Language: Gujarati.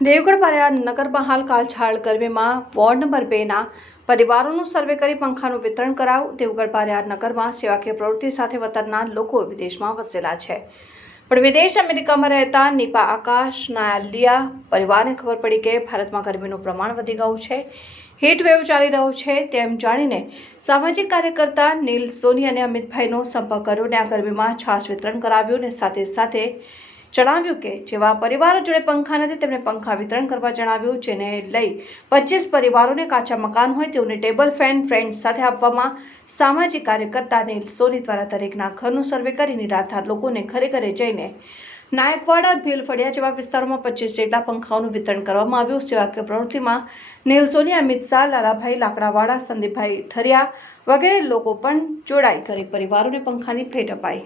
દેવગઢ પારિયા નગરમાં કાલછાળ ગરમીમાં વોર્ડ નંબર બેના પરિવારોનું સર્વે કરી પંખાનું વિતરણ કરાવ. દેવગઢ પારિયા નગરમાં સેવાકીય પ્રવૃત્તિ સાથે વતનના લોકો વિદેશમાં વસેલા છે. પણ વિદેશ અમેરિકામાં રહેતા નીપા આકાશ નાયાલિયા પરિવારને ખબર પડી કે ભારતમાં ગરમીનું પ્રમાણ વધી ગયું છે. હીટ વેવ ચાલી રહ્યો છે તેમ જાણીને સામાજિક કાર્યકર્તા નીલ સોની અને અમિતભાઈનો સંપર્ક કર્યો અને આ ગરમીમાં છાશ વિતરણ કરાવ્યું અને સાથે સાથે જણાવ્યું કે જેવા પરિવારો જોડે પંખા નથી, તેમને પંખા વિતરણ કરવા જણાવ્યું, જેને લઈ પચીસ પરિવારોને કાચા મકાન હોય તેઓને ટેબલ, ફેન, ફ્રેન્ડ્સ સાથે આપવામાં સામાજિક કાર્યકર્તા નીલ સોની દ્વારા દરેકના ઘરનું સર્વે કરી નિરાધાર લોકોને ઘરે ઘરે જઈને નાયકવાડા ભીલ ફળિયા જેવા વિસ્તારોમાં પચીસ જેટલા પંખાઓનું વિતરણ કરવામાં આવ્યું. સેવાકીય પ્રવૃત્તિમાં નીલ સોની, અમિત શાહ, લાલાભાઈ લાકડાવાળા, સંદીપભાઈ થરિયા વગેરે લોકો પણ જોડાઈ. ગરીબ પરિવારોને પંખાની ભેટ અપાઈ.